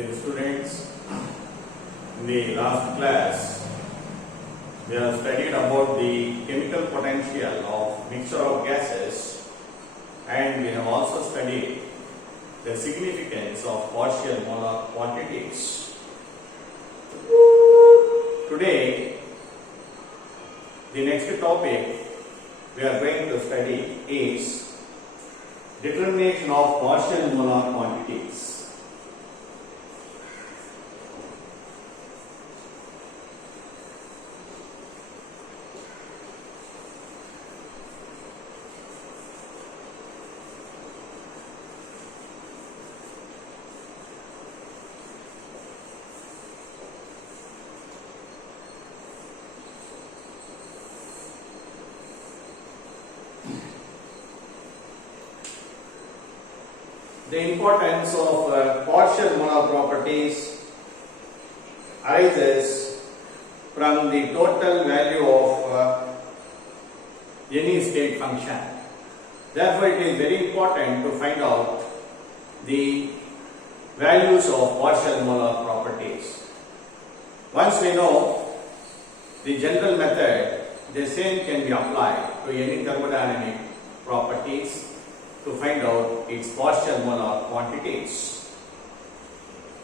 Dear students, in the last class, we have studied about the chemical potential of mixture of gases, and we have also studied the significance of partial molar quantities. Today, the next topic we are going to study is determination of partial molar quantities. The importance of partial molar properties arises from the total value of any state function. Therefore, it is very important to find out the values of partial molar properties. Once we know the general method, the same can be applied to any thermodynamic properties to find out its partial molar quantities.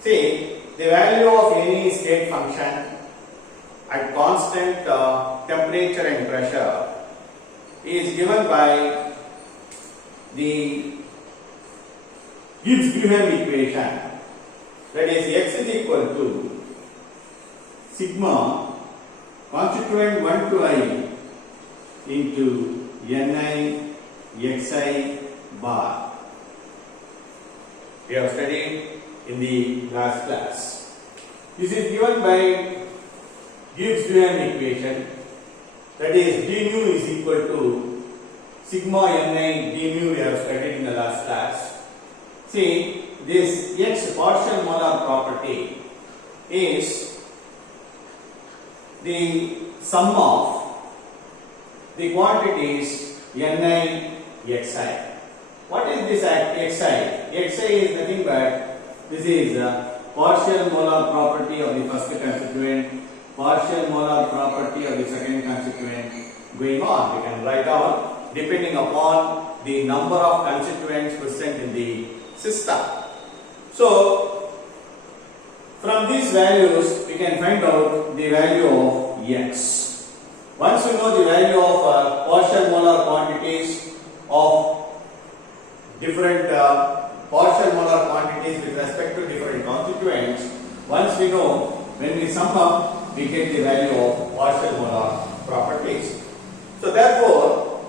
See, the value of any state function at constant temperature and pressure is given by the Gibbs-Duhem equation, that is x is equal to sigma constituent 1 to I into Ni xi bar. We have studied in the last class. This is given by Gibbs-Duhem equation, that is d mu is equal to sigma Ni d mu. We have studied in the last class. See, this x partial molar property is the sum of the quantities Ni xi. What is this xi? Xi is nothing but this is partial molar property of the first constituent, partial molar property of the second constituent, going on. We can write down depending upon the number of constituents present in the system. So, from these values, we can find out the value of x. Once we know the value of partial molar quantities of different partial molar quantities with respect to different constituents, once we know, when we sum up, we get the value of partial molar properties. So therefore,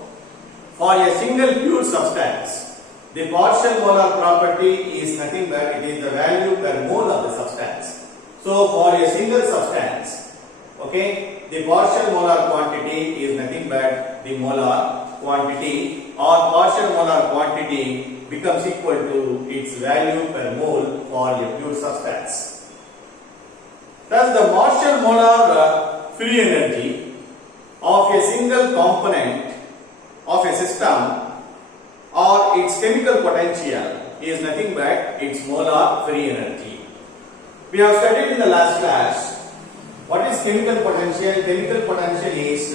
for a single pure substance, the partial molar property is nothing but it is the value per mole of the substance. So for a single substance, okay, the partial molar quantity is nothing but the molar quantity, or partial molar quantity becomes equal to its value per mole for a pure substance. Thus, the partial molar free energy of a single component of a system or its chemical potential is nothing but its molar free energy. We have studied in the last class what is chemical potential. Chemical potential is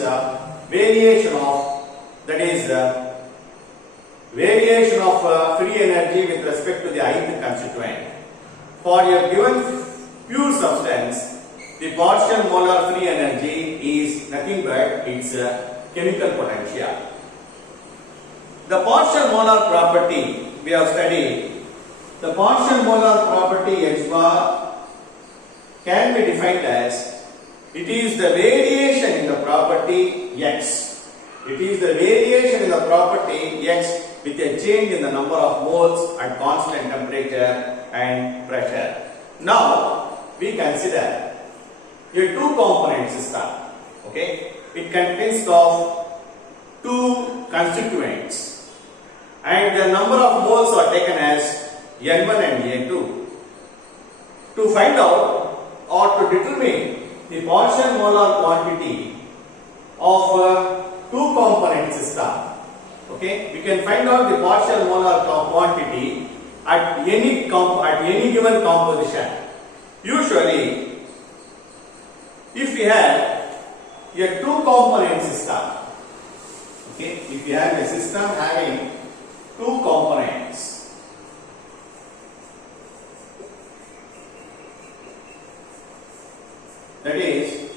variation of, that is variation of free energy with respect to the ith constituent. For a given pure substance, the partial molar free energy is nothing but its chemical potential. The partial molar property we have studied. The partial molar property H bar can be defined as it is the variation in the property X. It is the variation in the property X with a change in the number of moles at constant temperature and pressure. Now, we consider a two-component system. Okay, it consists of two constituents, and the number of moles are taken as N1 and N2. To find out or to determine the partial molar quantity of a two-component system, okay, we can find out the partial molar quantity at any given composition. Usually, if we have a two component system, okay, if you have a system having two components, that is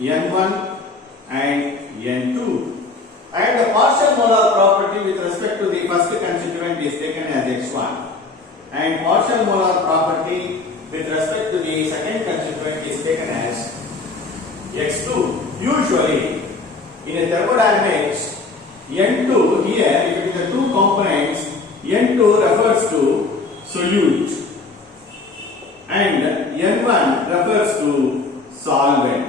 N1 and N2, and the partial molar property with respect to the first constituent is taken as X1, and partial molar property with respect to the second constituent is taken as X2. Usually, in a thermodynamics, N2 here, if it is the two components, N2 refers to solute and N1 refers to solvent.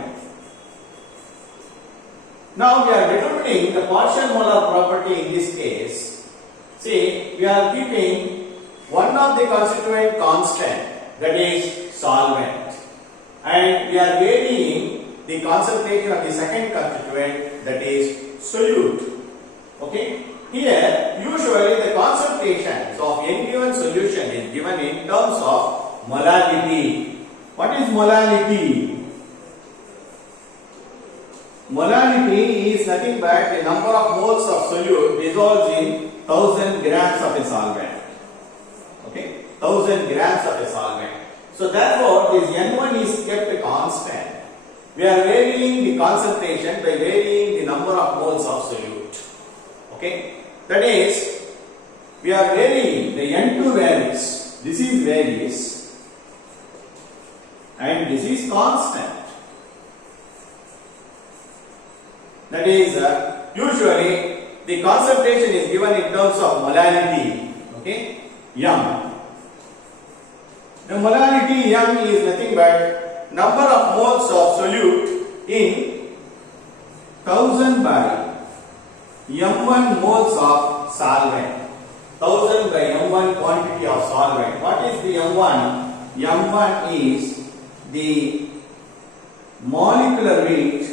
Now we are determining the partial molar property in this case. See, we are keeping one of the constituent constant, that is solvent, and we are varying the concentration of the second constituent, that is solute. Okay? Here, usually the concentrations of any given solution is given in terms of molality. What is molality? Molality is nothing but the number of moles of solute dissolves in 1000 grams of a solvent. Okay? 1000 grams of a solvent. So therefore, this N1 is kept constant. We are varying the concentration by varying the number of moles of solute. Okay? That is, we are varying the N2 varies. This is varies and this is constant. That is, usually the concentration is given in terms of molality. Okay? M. The molality M is nothing but number of moles of solute in 1000 by M1 moles of solvent. 1000 by M1 quantity of solvent. What is the M1? M1 is the molecular weight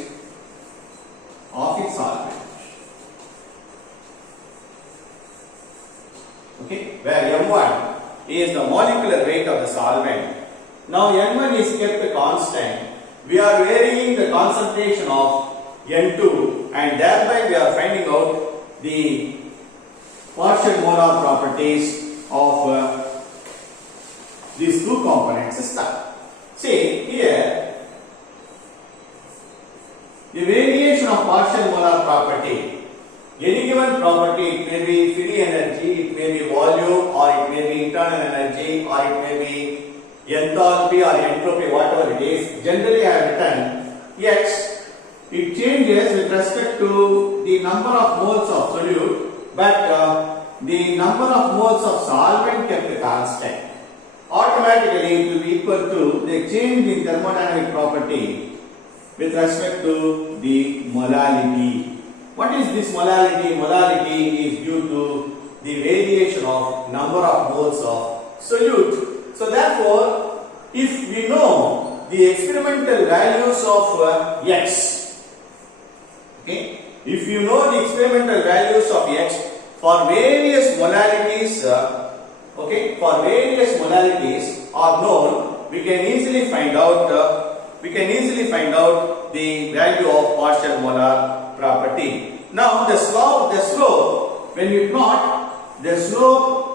of its solvent. Okay, where M1 is the molecular weight of the solvent. Now N1 is kept constant. We are varying the concentration of N2 and thereby we are finding out the partial molar properties of these two component system. See here, the variation of partial molar property. Any given property, it may be free energy, it may be volume, or it may be internal energy, or it may be enthalpy or entropy, whatever it is. Generally I have written X. It changes with respect to the number of moles of solute, but the number of moles of solvent kept constant. Automatically it will be equal to the change in thermodynamic property with respect to the molality. What is this molality? Molality is due to the variation of number of moles of solute. So therefore, if we know the experimental values of X, okay, if you know the experimental values of X for various molalities, okay, for various molalities are known, we can easily find out the value of partial molar property. Now the slope, when we plot the slope,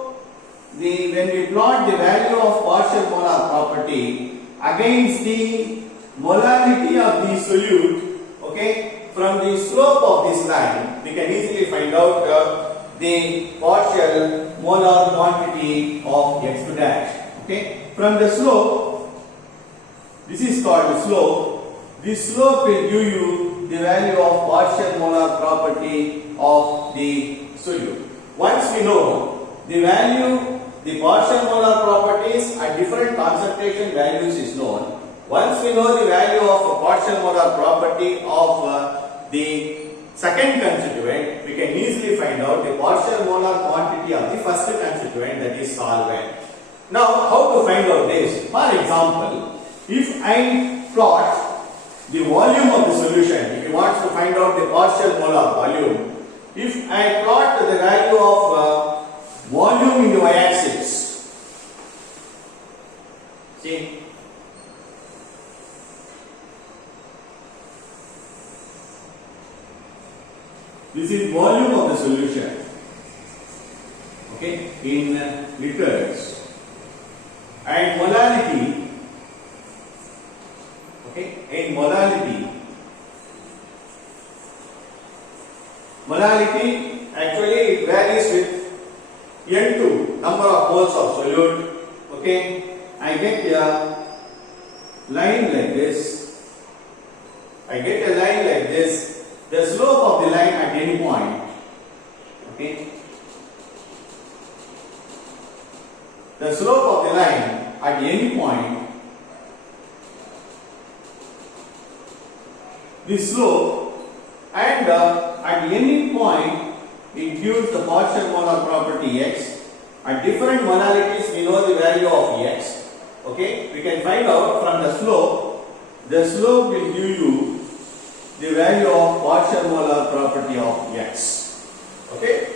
when we plot the value of partial molar property against the molality of the solute, okay, from the slope of this line, we can easily find out the partial molar quantity of X2 dash. Okay, from the slope, this is called the slope. This slope will give you the value of partial molar property of the solute. Once we know the value, the partial molar properties at different concentration values is known. Once we know the value of a partial molar property of the second constituent, we can easily find out the partial molar quantity of the first constituent, that is solvent. Now, how to find out this? For example, if I plot the volume of the solution, if you want to find out the partial molar volume, if I plot the value of volume in the y-axis, see, This is volume of the solution. Okay, in liters. And molality. Okay, in molality. Molality actually it varies with N2, number of moles of solute. Okay, I get a line like this. I get a line like this. The slope of the line at any point. Okay, the slope of the line at any point. The slope and at any point it gives the partial molar property x. At different molarities we know the value of x. Okay, we can find out from the slope. The slope will give you the value of partial molar property of x. Okay,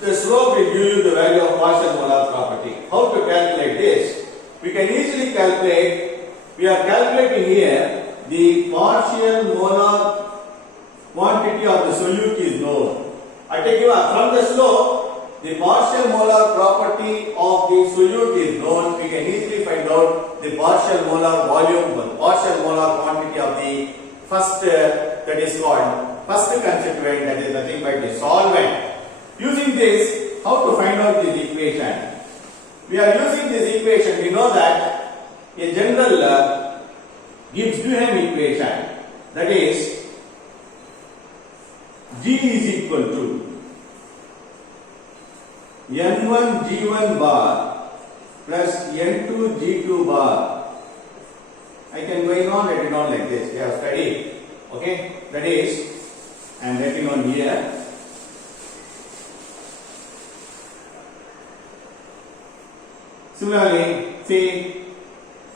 the slope will give you the value of partial molar property. How to calculate this? We can easily calculate. We are calculating here the partial molar quantity of the solute is known. I take you from the slope, the partial molar property of the solute is known. We can easily find out the partial molar volume, partial molar quantity of the first that is called first constituent, that is nothing but the solvent. Using this, how to find out this equation? We are using this equation. We know that a general Gibbs-Duhem equation, that is G is equal to N1 G1 bar plus N2 G2 bar. I can go on write it down like this. We have studied. Okay, that is, I am writing on here. Similarly, say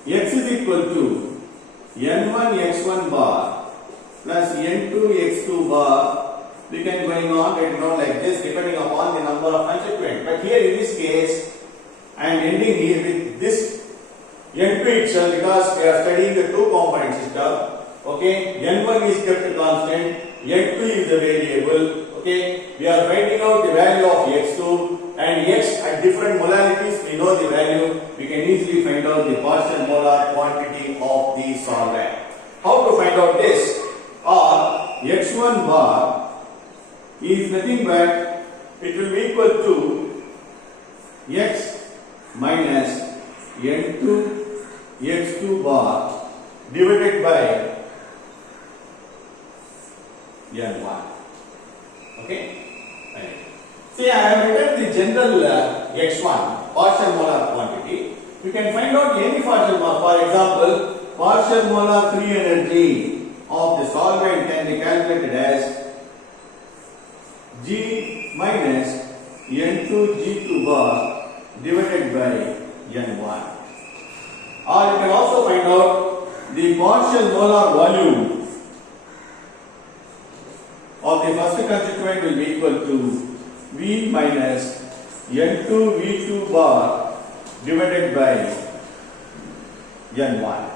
x is equal to N1 x1 bar plus N2 x2 bar. We can go on write it down like this depending upon the number of constituents. But here in this case, I am ending here with this N2 itself because we are studying the two component system. Okay, N1 is kept constant, N2 is the variable. Okay, we are finding out the value of x2 and x at different molarities. We know the value. We can easily find out the partial molar quantity of the solvent. How to find out this? Or x1 bar is nothing but it will be equal to x minus N2 x2 bar divided by N1. Okay? Right. See, I have written the general x1 partial molar quantity. You can find out any partial molar. For example, partial molar free energy of the solvent can be calculated as G minus N2 G2 bar divided by N1. Or you can also find out the partial molar volume of the first constituent will be equal to V minus N2 V2 bar divided by N1.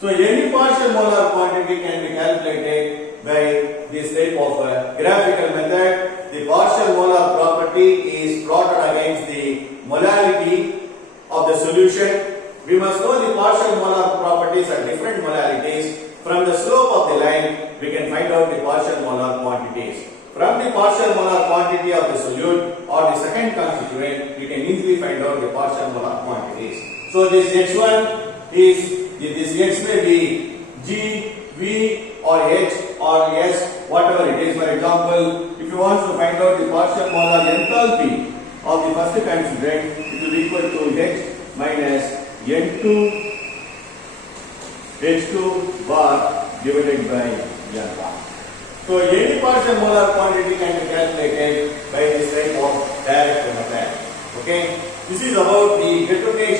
So any partial molar quantity can be calculated by this type of graphical method. The partial molar property is plotted against the molarity of the solution. We must know the partial molar properties at different molarities. From the slope of the line, we can find out the partial molar quantities. From the partial molar quantity of the solute or the second constituent, we can easily find out the partial molar quantities. So this x1 is, this x may be G, V or H or S, whatever it is. For example, if you want to find out the partial molar enthalpy of the first constituent, it will be equal to H minus N2 H2 bar divided by N1. So any partial molar quantity can be calculated by this type of direct method. Okay, this is about the determination